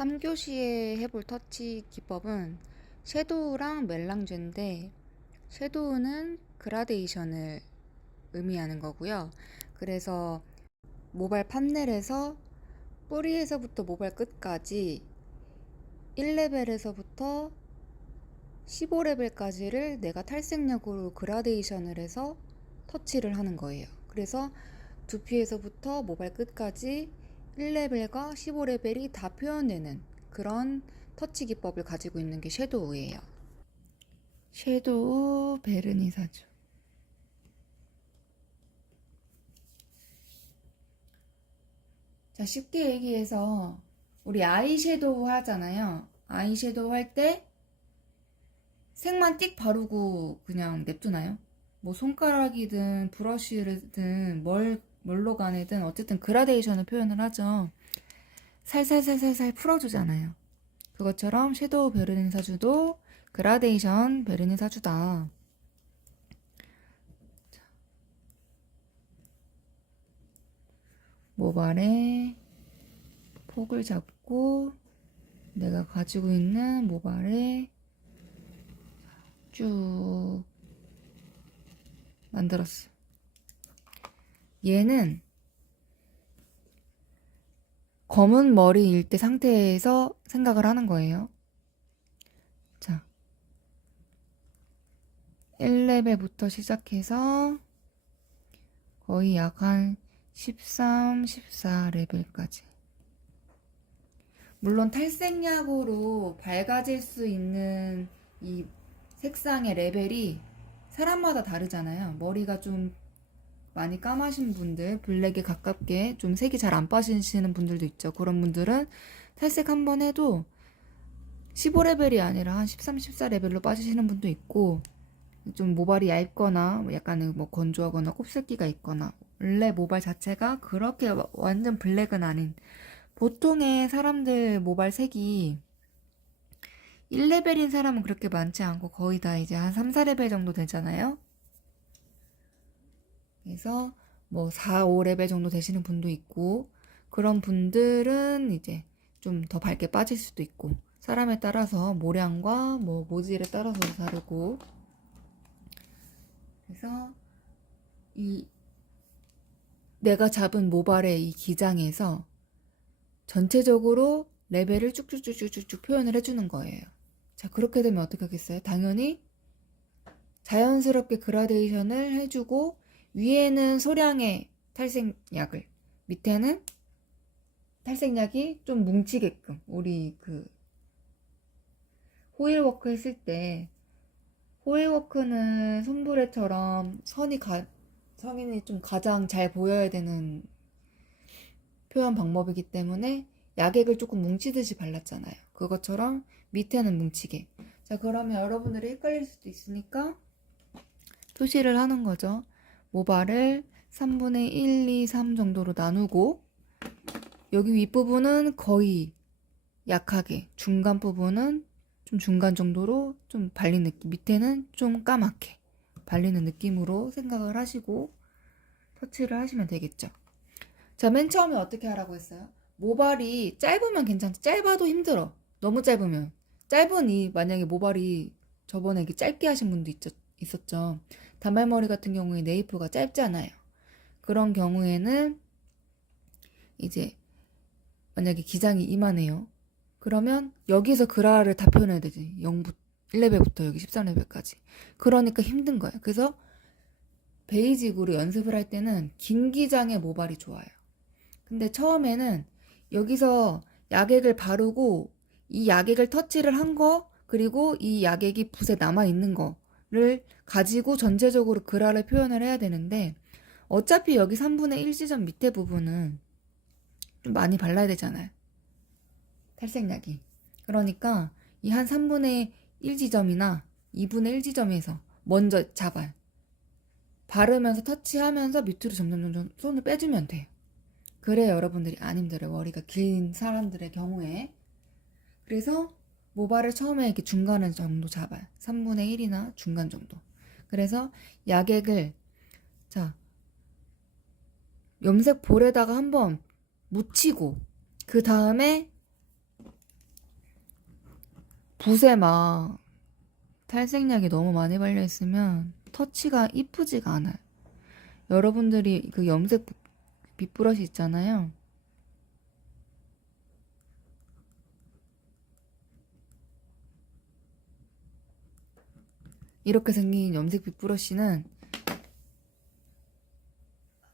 3교시에 해볼 터치 기법은 섀도우랑 멜랑제인데, 섀도우는 그라데이션을 의미하는 거고요. 그래서 모발 판넬에서 뿌리에서부터 모발 끝까지 1레벨에서부터 15레벨까지를 내가 탈색약으로 그라데이션을 해서 터치를 하는 거예요. 그래서 두피에서부터 모발 끝까지 1레벨과 15레벨이 다 표현되는 그런 터치 기법을 가지고 있는 게 섀도우예요. 섀도우 베르니사주. 자, 쉽게 얘기해서 우리 아이섀도우 하잖아요. 아이섀도우 할 때 색만 띡 바르고 그냥 냅두나요? 뭐 손가락이든 브러쉬든 뭘로 가내든 어쨌든 그라데이션을 표현을 하죠. 살살살살살 풀어주잖아요. 그것처럼 섀도우 베르닌 사주도 그라데이션 베르닌 사주다. 모발에 폭을 잡고 내가 가지고 있는 모발에 쭉 만들었어. 얘는 검은 머리일 때 상태에서 생각을 하는 거예요. 자, 1레벨부터 시작해서 거의 약 한 13, 14레벨까지. 물론 탈색약으로 밝아질 수 있는 이 색상의 레벨이 사람마다 다르잖아요. 머리가 좀 많이 까마신 분들, 블랙에 가깝게 좀 색이 잘 안 빠지시는 분들도 있죠. 그런 분들은 탈색 한 번 해도 15레벨이 아니라 한 13, 14레벨로 빠지시는 분도 있고, 좀 모발이 얇거나 약간 뭐 건조하거나 곱슬기가 있거나 원래 모발 자체가 그렇게 완전 블랙은 아닌 보통의 사람들 모발 색이 1레벨인 사람은 그렇게 많지 않고 거의 다 이제 한 3, 4레벨 정도 되잖아요. 그래서 뭐 4, 5레벨 정도 되시는 분도 있고 그런 분들은 이제 좀 더 밝게 빠질 수도 있고 사람에 따라서 모량과 뭐 모질에 따라서 다르고 그래서 이 내가 잡은 모발의 이 기장에서 전체적으로 레벨을 쭉쭉쭉쭉쭉 표현을 해주는 거예요. 자, 그렇게 되면 어떻게 하겠어요? 당연히 자연스럽게 그라데이션을 해주고 위에는 소량의 탈색약을 밑에는 탈색약이 좀 뭉치게끔 우리 그 호일워크 했을 때 호일워크는 솜브레처럼 선이 좀 가장 잘 보여야 되는 표현 방법이기 때문에 약액을 조금 뭉치듯이 발랐잖아요. 그것처럼 밑에는 뭉치게. 자, 그러면 여러분들이 헷갈릴 수도 있으니까 표시를 하는 거죠. 모발을 3분의 1, 2, 3 정도로 나누고 여기 윗부분은 거의 약하게, 중간 부분은 좀 중간 정도로 좀 발린 느낌, 밑에는 좀 까맣게 발리는 느낌으로 생각을 하시고 터치를 하시면 되겠죠. 자, 맨 처음에 어떻게 하라고 했어요? 모발이 짧으면 괜찮지. 짧아도 힘들어. 너무 짧으면. 만약에 모발이 저번에 짧게 하신 분도 있었죠. 단발머리 같은 경우에 네이프가 짧잖아요. 그런 경우에는 이제 만약에 기장이 이만해요. 그러면 여기서 그라를 다 표현해야 되지. 1레벨부터 여기 13레벨까지. 그러니까 힘든 거예요. 그래서 베이직으로 연습을 할 때는 긴 기장의 모발이 좋아요. 근데 처음에는 여기서 약액을 바르고 이 약액을 터치를 한 거, 그리고 이 약액이 붓에 남아있는 거를 가지고 전체적으로 그라를 표현을 해야 되는데 어차피 여기 3분의 1 지점 밑에 부분은 좀 많이 발라야 되잖아요. 탈색약이. 그러니까 이 한 3분의 1 지점이나 2분의 1 지점에서 먼저 잡아요. 바르면서 터치하면서 밑으로 점점 손을 빼주면 돼요. 그래야 여러분들이 안 힘들어요. 머리가 긴 사람들의 경우에. 그래서 모발을 처음에 이렇게 중간 정도 잡아요. 3분의 1이나 중간 정도. 그래서 약액을 자 염색 볼에다가 한번 묻히고 그 다음에 붓에 막 탈색약이 너무 많이 발려 있으면 터치가 이쁘지가 않아요. 여러분들이 그 염색 빗브러시 있잖아요. 이렇게 생긴 염색 빗브러시는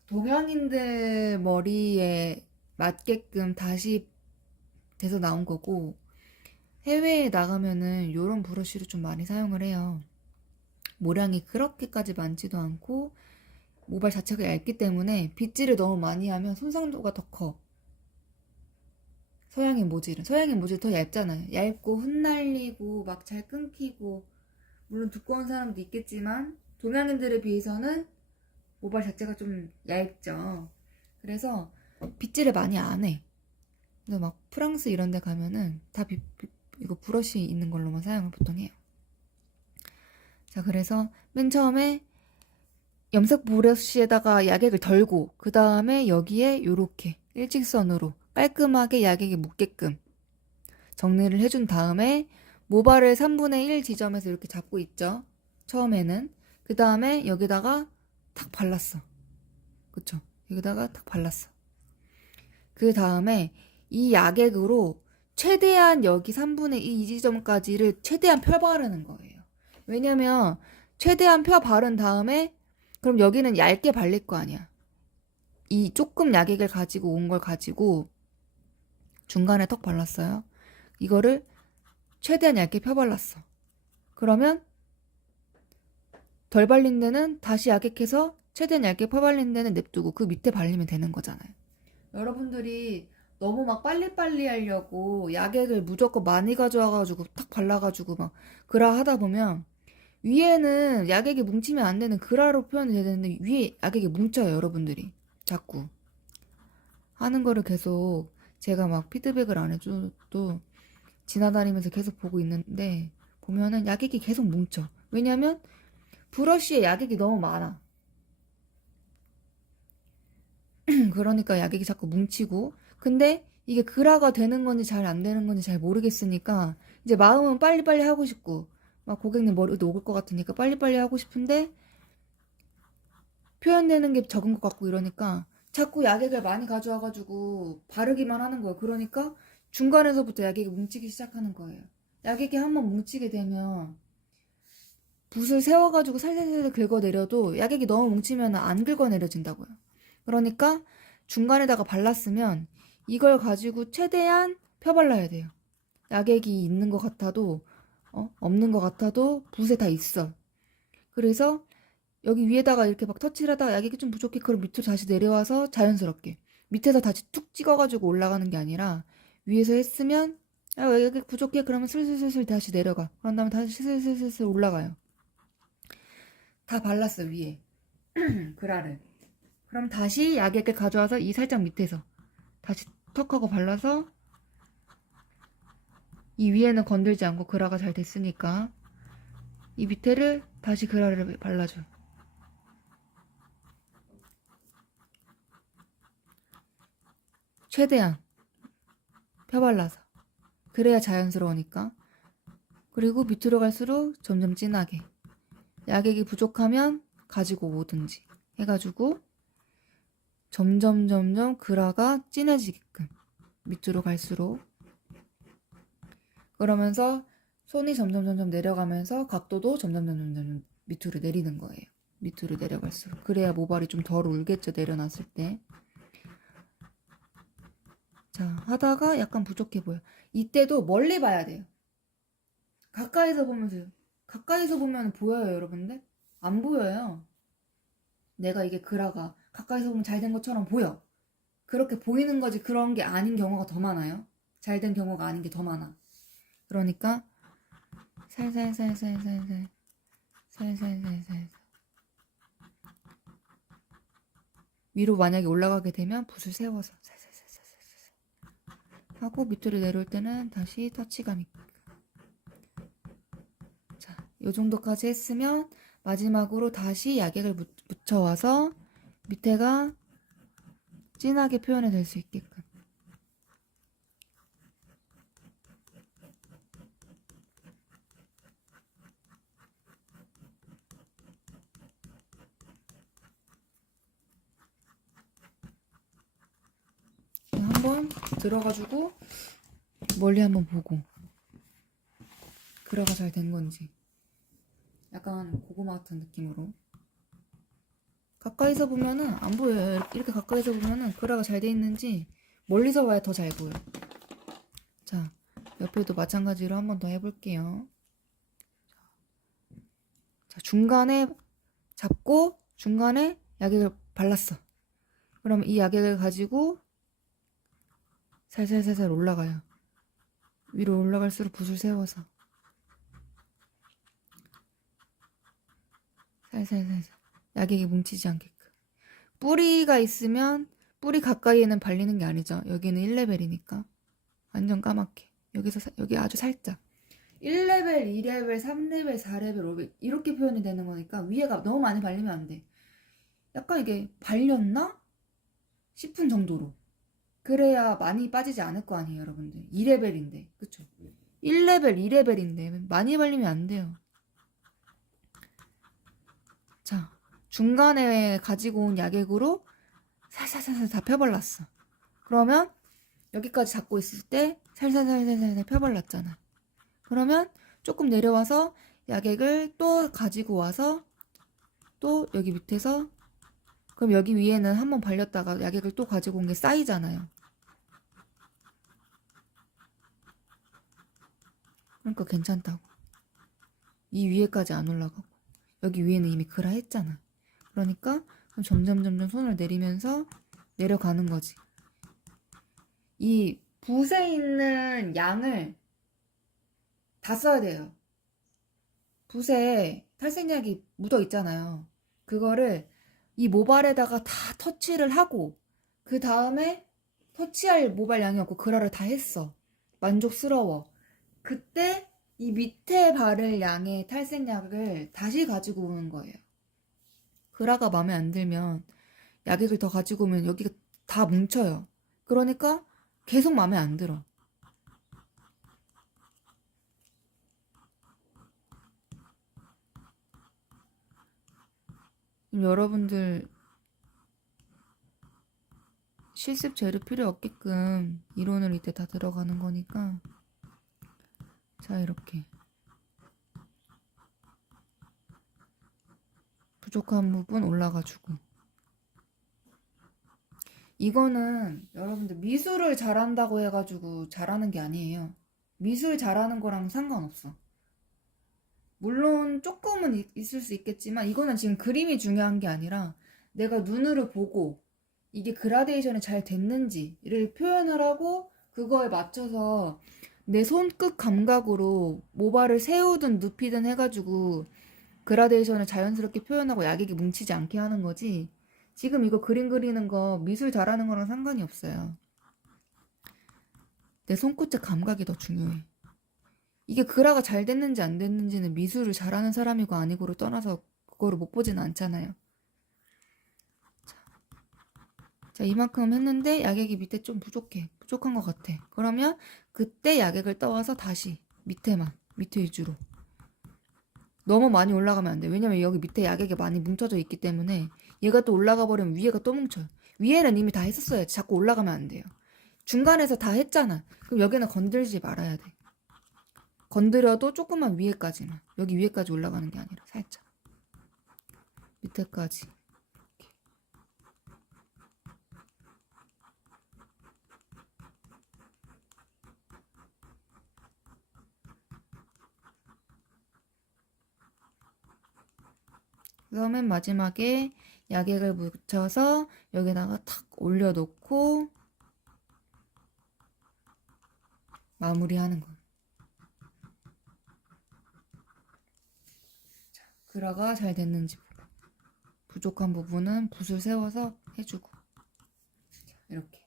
동양인들 머리에 맞게끔 다시 돼서 나온 거고, 해외에 나가면은 요런 브러쉬를 좀 많이 사용을 해요. 모량이 그렇게까지 많지도 않고 모발 자체가 얇기 때문에 빗질을 너무 많이 하면 손상도가 더 커. 서양의 모질은 더 얇잖아요. 얇고 흩날리고 막 잘 끊기고, 물론 두꺼운 사람도 있겠지만 동양인들에 비해서는 모발 자체가 좀 얇죠. 그래서 빗질을 많이 안 해. 근데 막 프랑스 이런 데 가면은 다 이거 브러쉬 있는 걸로만 사용을 보통 해요. 자, 그래서 맨 처음에 염색 브러쉬에다가 약액을 덜고, 그 다음에 여기에 요렇게 일직선으로 깔끔하게 약액이 묻게끔 정리를 해준 다음에 모발을 3분의 1 지점에서 이렇게 잡고 있죠. 처음에는. 그 다음에 여기다가 탁 발랐어. 그쵸? 여기다가 탁 발랐어. 그 다음에 이 약액으로 최대한 여기 3분의 2 지점까지를 최대한 펴 바르는 거예요. 왜냐면 최대한 펴 바른 다음에 그럼 여기는 얇게 발릴 거 아니야. 이 조금 약액을 가지고 온 걸 가지고 중간에 턱 발랐어요. 이거를 최대한 얇게 펴 발랐어. 그러면 덜 발린 데는 다시 약액해서 최대한 얇게 펴 발린 데는 냅두고 그 밑에 발리면 되는 거잖아요. 여러분들이 너무 막 빨리빨리 하려고 약액을 무조건 많이 가져와가지고 탁 발라가지고 막 그라 하다 보면 위에는 약액이 뭉치면 안 되는 그라로 표현이 되는데 위에 약액이 뭉쳐요, 여러분들이. 자꾸. 하는 거를 계속 제가 막 피드백을 안 해줘도 지나다니면서 계속 보고 있는데 보면은 약액이 계속 뭉쳐. 왜냐면 브러쉬에 약액이 너무 많아. 그러니까 약액이 자꾸 뭉치고, 근데 이게 그라가 되는 건지 잘 안 되는 건지 잘 모르겠으니까 이제 마음은 빨리빨리 하고 싶고 막 고객님 머리도 녹을 것 같으니까 빨리빨리 하고 싶은데 표현되는 게 적은 것 같고 이러니까 자꾸 약액을 많이 가져와가지고 바르기만 하는 거예요. 그러니까 중간에서부터 약액이 뭉치기 시작하는 거예요. 약액이 한번 뭉치게 되면 붓을 세워가지고 살살살 긁어내려도 약액이 너무 뭉치면 안 긁어내려진다고요. 그러니까 중간에다가 발랐으면 이걸 가지고 최대한 펴발라야 돼요. 약액이 있는 것 같아도 없는 것 같아도 붓에 다 있어. 그래서 여기 위에다가 이렇게 막 터치를 하다가 약액이 좀 부족해. 그럼 밑으로 다시 내려와서 자연스럽게 밑에서 다시 툭 찍어가지고 올라가는 게 아니라 위에서 했으면 약액 부족해. 그러면 슬슬슬슬 다시 내려가. 그런 다음에 다시 슬슬슬슬 올라가요. 다 발랐어 위에 그라를. 그럼 다시 약액을 가져와서 이 살짝 밑에서 다시 턱하고 발라서 이 위에는 건들지 않고 그라가 잘 됐으니까 이 밑에를 다시 그라를 발라줘. 최대한 펴발라서. 그래야 자연스러우니까. 그리고 밑으로 갈수록 점점 진하게. 약액이 부족하면 가지고 오든지 해가지고 점점 그라가 진해지게끔 밑으로 갈수록. 그러면서 손이 점점 내려가면서 각도도 점점 밑으로 내리는 거예요. 밑으로 내려갈수록. 그래야 모발이 좀 덜 울겠죠, 내려놨을 때. 자, 하다가 약간 부족해 보여. 이때도 멀리 봐야 돼요. 가까이서 보면서요. 가까이서 보면 보여요, 여러분들? 안 보여요. 내가 이게 그라가 가까이서 보면 잘 된 것처럼 보여. 그렇게 보이는 거지 그런 게 아닌 경우가 더 많아요. 잘 된 경우가 아닌 게 더 많아. 그러니까 살살살살살살 살살살살 위로 만약에 올라가게 되면 붓을 세워서 살살살살살 하고 밑으로 내려올 때는 다시 터치감 있게. 자, 요 정도까지 했으면 마지막으로 다시 약액을 묻혀와서 밑에가 진하게 표현이 될 수 있게끔. 한번 들어가지고 멀리 한번 보고 그라가 잘 된 건지 약간 고구마 같은 느낌으로 가까이서 보면은 안 보여요. 이렇게 가까이서 보면은 그라가 잘 돼 있는지 멀리서 봐야 더 잘 보여. 자, 옆에도 마찬가지로 한번 더 해볼게요. 자, 중간에 잡고 중간에 약액을 발랐어. 그럼 이 약액을 가지고 살살살살 올라가요. 위로 올라갈수록 붓을 세워서 살살살살 약액이 뭉치지 않게끔. 뿌리가 있으면 뿌리 가까이에는 발리는 게 아니죠. 여기는 1레벨이니까 완전 까맣게 여기 아주 살짝 1레벨, 2레벨, 3레벨, 4레벨, 5레벨 이렇게 표현이 되는 거니까 위에가 너무 많이 발리면 안 돼. 약간 이게 발렸나? 싶은 정도로 그래야 많이 빠지지 않을 거 아니에요 여러분들. 2레벨인데 그쵸? 1레벨, 2레벨인데 많이 발리면 안 돼요. 자, 중간에 가지고 온 약액으로 살살살살 다 펴발랐어. 그러면 여기까지 잡고 있을 때 살살살살살 펴발랐잖아. 그러면 조금 내려와서 약액을 또 가지고 와서 또 여기 밑에서 그럼 여기 위에는 한번 발렸다가 약액을 또 가지고 온 게 쌓이잖아요. 그러니까 괜찮다고. 이 위에까지 안 올라가고 여기 위에는 이미 그라 했잖아. 그러니까 점점 손을 내리면서 내려가는 거지. 이 붓에 있는 양을 다 써야 돼요. 붓에 탈색약이 묻어 있잖아요. 그거를 이 모발에다가 다 터치를 하고 그 다음에 터치할 모발 양이 없고 그라를 다 했어. 만족스러워. 그때 이 밑에 바를 양의 탈색약을 다시 가지고 오는 거예요. 그라가 마음에 안 들면 약액을 더 가지고 오면 여기가 다 뭉쳐요. 그러니까 계속 마음에 안 들어. 여러분들 실습 재료 필요 없게끔 이론을 이때 다 들어가는 거니까 자 이렇게 부족한 부분 올라가주고 이거는 여러분들 미술을 잘한다고 해가지고 잘하는 게 아니에요. 미술 잘하는 거랑 상관없어. 물론 조금은 있을 수 있겠지만 이거는 지금 그림이 중요한 게 아니라 내가 눈으로 보고 이게 그라데이션이 잘 됐는지를 표현을 하고 그거에 맞춰서 내 손끝 감각으로 모발을 세우든 눕히든 해가지고 그라데이션을 자연스럽게 표현하고 약액이 뭉치지 않게 하는 거지. 지금 이거 그림 그리는 거 미술 잘하는 거랑 상관이 없어요. 내 손끝의 감각이 더 중요해. 이게 그라가 잘 됐는지 안 됐는지는 미술을 잘하는 사람이고 아니고를 떠나서 그거를 못 보진 않잖아요. 자, 이만큼 했는데 약액이 밑에 좀 부족해. 부족한 것 같아. 그러면 그때 약액을 떠와서 다시 밑에 위주로. 너무 많이 올라가면 안 돼. 왜냐면 여기 밑에 약액이 많이 뭉쳐져 있기 때문에 얘가 또 올라가 버리면 위에가 또 뭉쳐요. 위에는 이미 다 했었어야지. 자꾸 올라가면 안 돼요. 중간에서 다 했잖아. 그럼 여기는 건들지 말아야 돼. 건드려도 조금만 위에까지만. 여기 위에까지 올라가는 게 아니라 살짝. 밑에까지. 그래서 맨 마지막에 약액을 묻혀서 여기다가 탁 올려놓고 마무리하는 거예요. 자, 그라가 잘 됐는지 보고 부족한 부분은 붓을 세워서 해주고 자, 이렇게.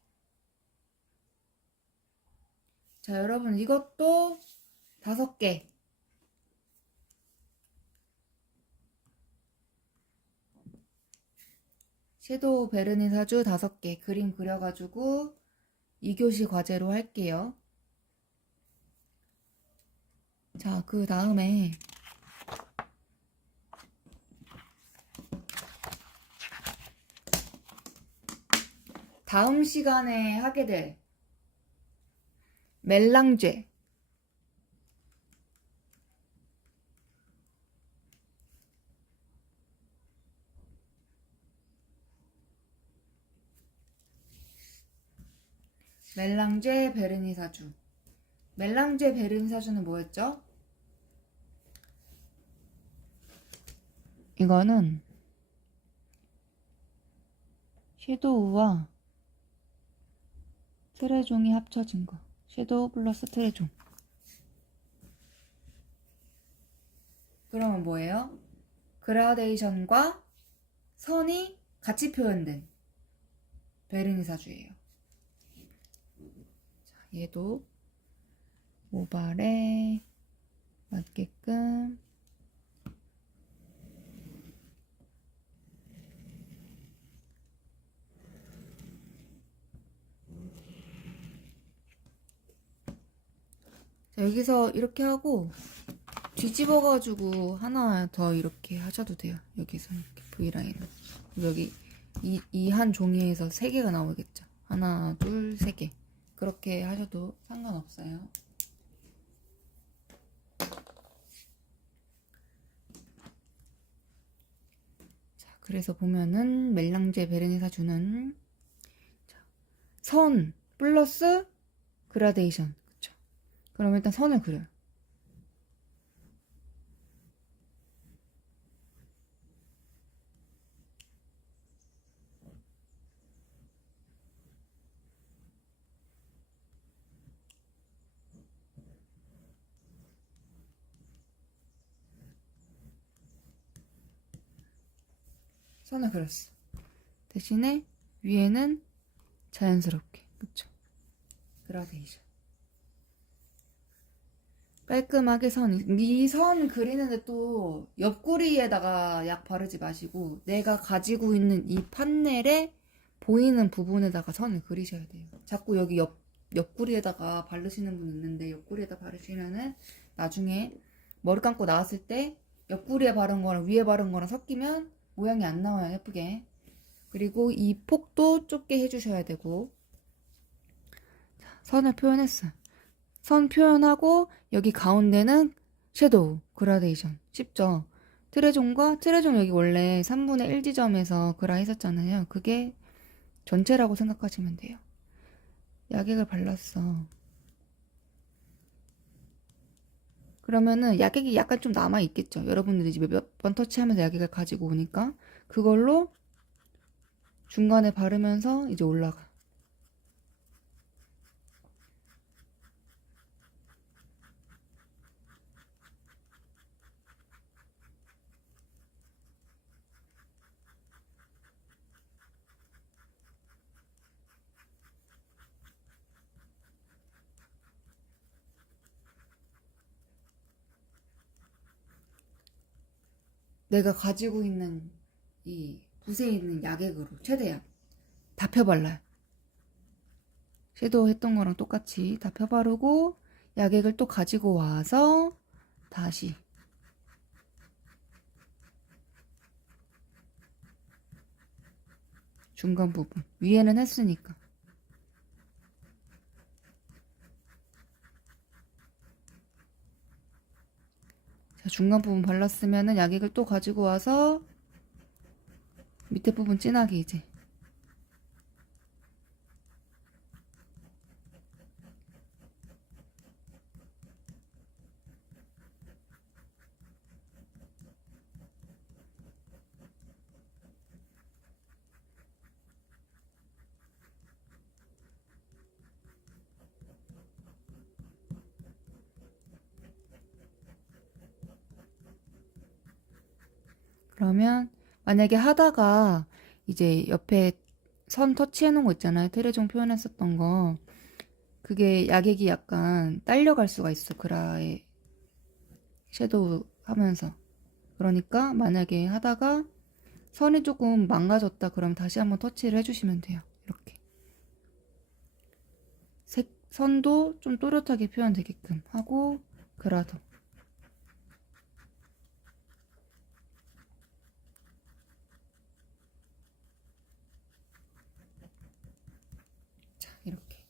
자, 여러분 이것도 5개 섀도우 베르니 사주 5개 그림 그려가지고 2교시 과제로 할게요. 자, 그 다음에 다음 시간에 하게 될 멜랑죄. 멜랑죄 베르니사주. 멜랑죄 베르니사주는 뭐였죠? 이거는 섀도우와 트레종이 합쳐진 거. 섀도우 플러스 트레종. 그러면 뭐예요? 그라데이션과 선이 같이 표현된 베르니사주예요. 자, 얘도 모발에 맞게끔 자, 여기서 이렇게 하고 뒤집어가지고 하나 더 이렇게 하셔도 돼요. 여기서 이렇게 V라인을. 여기 이 한 종이에서 3개가 나오겠죠. 하나, 둘, 3개. 그렇게 하셔도 상관없어요. 자, 그래서 보면은 멜랑제 베르니사주는 선 플러스 그라데이션. 그쵸? 그럼 일단 선을 그려요. 선을 그렸어. 대신에 위에는 자연스럽게, 그쵸? 그라데이션. 깔끔하게 이 선 그리는데 또 옆구리에다가 약 바르지 마시고 내가 가지고 있는 이 판넬에 보이는 부분에다가 선을 그리셔야 돼요. 자꾸 여기 옆구리에다가 바르시는 분 있는데 옆구리에다 바르시면은 나중에 머리 감고 나왔을 때 옆구리에 바른 거랑 위에 바른 거랑 섞이면 모양이 안 나와요, 예쁘게. 그리고 이 폭도 좁게 해주셔야 되고. 자, 선을 표현했어요. 선 표현하고 여기 가운데는 섀도우, 그라데이션. 쉽죠? 트레종 여기 원래 3분의 1 지점에서 그라 했었잖아요. 그게 전체라고 생각하시면 돼요. 약액을 발랐어. 그러면은 약액이 약간 좀 남아있겠죠. 여러분들이 이제 몇 번 터치하면서 약액을 가지고 오니까 그걸로 중간에 바르면서 이제 올라가. 내가 가지고 있는 이 붓에 있는 약액으로 최대한 다 펴발라요. 섀도우 했던 거랑 똑같이 다 펴바르고 약액을 또 가지고 와서 다시 중간 부분 위에는 했으니까 자, 중간 부분 발랐으면은 약액을 또 가지고 와서 밑에 부분 진하게 이제 그러면 만약에 하다가 이제 옆에 선 터치해 놓은 거 있잖아요. 트레종 표현했었던 거. 그게 약액이 약간 딸려갈 수가 있어. 그라에 섀도우 하면서. 그러니까 만약에 하다가 선이 조금 망가졌다 그럼 다시 한번 터치를 해주시면 돼요. 이렇게. 선도 좀 또렷하게 표현되게끔 하고 그라도. 자, 이렇게.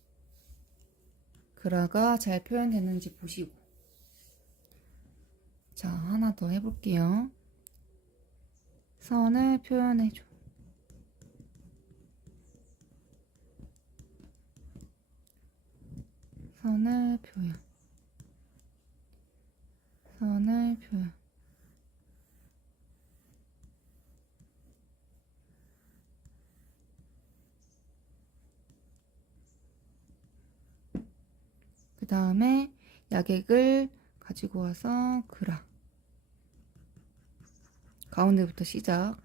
그라가 잘 표현됐는지 보시고. 자, 하나 더 해볼게요. 선을 표현해줘. 선을 표현. 선을 표현. 그 다음에 야객을 가지고 와서 그라. 가운데부터 시작.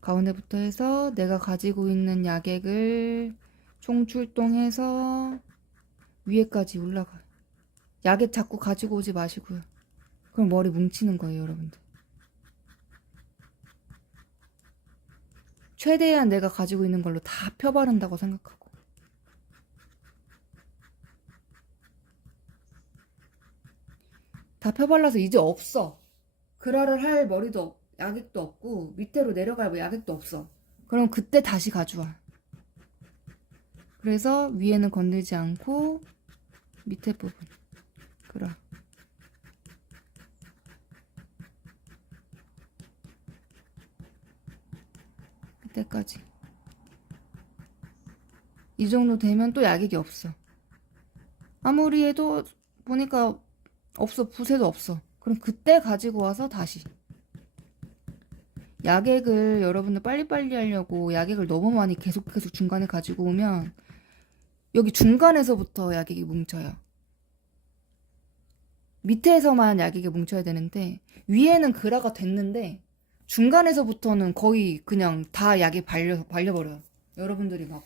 가운데부터 해서 내가 가지고 있는 야객을 총출동해서 위에까지 올라가요. 야객 자꾸 가지고 오지 마시고요. 그럼 머리 뭉치는 거예요, 여러분들. 최대한 내가 가지고 있는 걸로 다 펴바른다고 생각하고. 다 펴발라서 이제 없어. 그라를 할 머리도 야객도 없고 밑으로 내려갈 야객도 없어. 그럼 그때 다시 가져와. 그래서 위에는 건들지 않고 밑에 부분 그라. 그때까지. 이 정도 되면 또 야객이 없어. 아무리 해도 보니까 없어. 붓에도 없어. 그럼 그때 가지고 와서 다시. 야객을 여러분들 빨리빨리 하려고 야객을 너무 많이 계속 중간에 가지고 오면 여기 중간에서부터 야객이 뭉쳐요. 밑에서만 야객이 뭉쳐야 되는데 위에는 그라가 됐는데 중간에서부터는 거의 그냥 다 야객 발려버려요. 여러분들이 막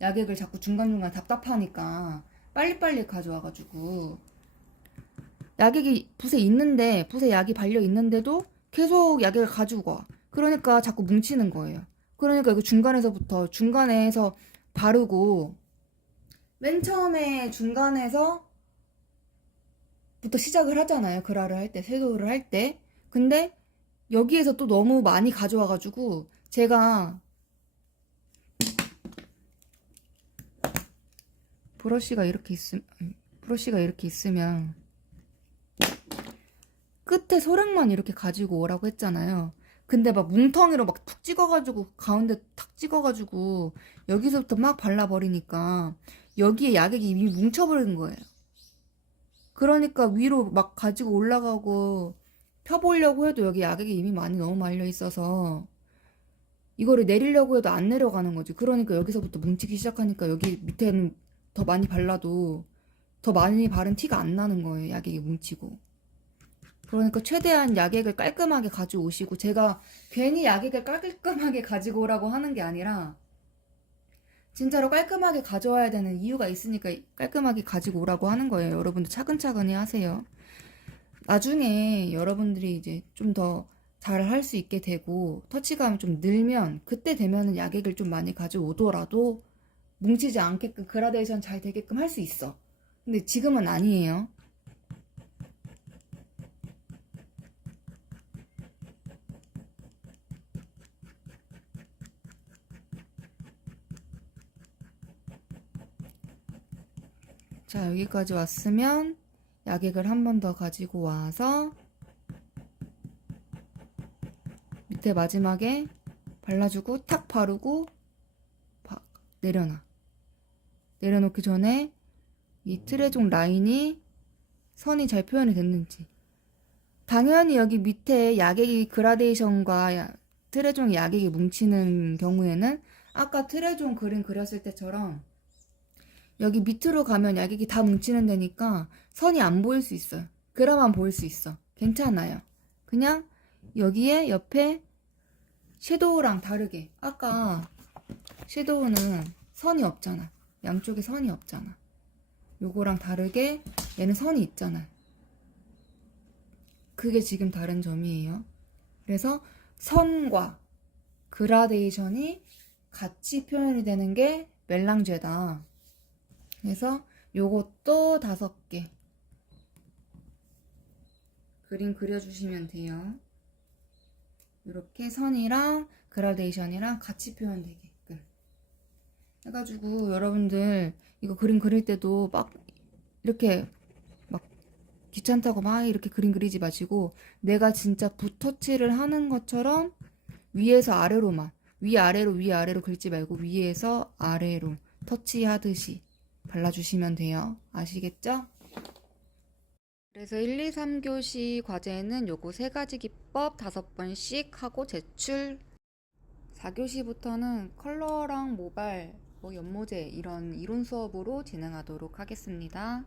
야객을 자꾸 중간중간 답답하니까 빨리빨리 가져와가지고 야객이 붓에 있는데 붓에 약이 발려 있는데도 계속 야객을 가지고 와. 그러니까 자꾸 뭉치는 거예요. 그러니까 이거 중간에서 바르고 맨 처음에 중간에서부터 시작을 하잖아요. 그라를 할 때, 섀도우를 할 때. 근데 여기에서 또 너무 많이 가져와가지고 제가 브러쉬가 이렇게 있으면 끝에 소량만 이렇게 가지고 오라고 했잖아요. 근데 막 뭉텅이로 막 툭 찍어가지고 가운데 탁 찍어가지고 여기서부터 막 발라버리니까 여기에 야객이 이미 뭉쳐버린 거예요. 그러니까 위로 막 가지고 올라가고 펴보려고 해도 여기 야객이 이미 많이 너무 말려 있어서 이거를 내리려고 해도 안 내려가는 거지. 그러니까 여기서부터 뭉치기 시작하니까 여기 밑에는 더 많이 발라도 더 많이 바른 티가 안 나는 거예요. 야객이 뭉치고. 그러니까 최대한 야객을 깔끔하게 가져오시고, 제가 괜히 야객을 깔끔하게 가지고 오라고 하는 게 아니라 진짜로 깔끔하게 가져와야 되는 이유가 있으니까 깔끔하게 가지고 오라고 하는 거예요. 여러분들 차근차근히 하세요. 나중에 여러분들이 이제 좀 더 잘 할 수 있게 되고 터치감이 좀 늘면 그때 되면은 야객을 좀 많이 가져오더라도 뭉치지 않게끔 그라데이션 잘 되게끔 할 수 있어. 근데 지금은 아니에요. 자, 여기까지 왔으면 야객을 한 번 더 가지고 와서 밑에 마지막에 발라주고 탁 바르고 내려놔. 내려놓기 전에 이 트레종 라인이 선이 잘 표현이 됐는지. 당연히 여기 밑에 야객이 그라데이션과 트레종 야객이 뭉치는 경우에는 아까 트레종 그림 그렸을 때처럼 여기 밑으로 가면 야객이 다 뭉치는 데니까 선이 안 보일 수 있어요. 그라만 보일 수 있어. 괜찮아요. 그냥 여기에 옆에 섀도우랑 다르게, 아까 섀도우는 선이 없잖아. 양쪽에 선이 없잖아. 요거랑 다르게 얘는 선이 있잖아. 그게 지금 다른 점이에요. 그래서 선과 그라데이션이 같이 표현이 되는 게 멜랑제다. 그래서 요것도 5개 그림 그려주시면 돼요. 이렇게 선이랑 그라데이션이랑 같이 표현되게끔. 해가지고 여러분들 이거 그림 그릴 때도 막 이렇게 막 귀찮다고 막 이렇게 그림 그리지 마시고 내가 진짜 붓터치를 하는 것처럼 위에서 아래로만 위아래로 위아래로 긁지 말고 위에서 아래로 터치하듯이 발라주시면 돼요. 아시겠죠? 그래서 1, 2, 3교시 과제는 요거 세 가지 기법 5번씩 하고 제출. 4교시부터는 컬러랑 모발, 뭐 연모제 이런 이론 수업으로 진행하도록 하겠습니다.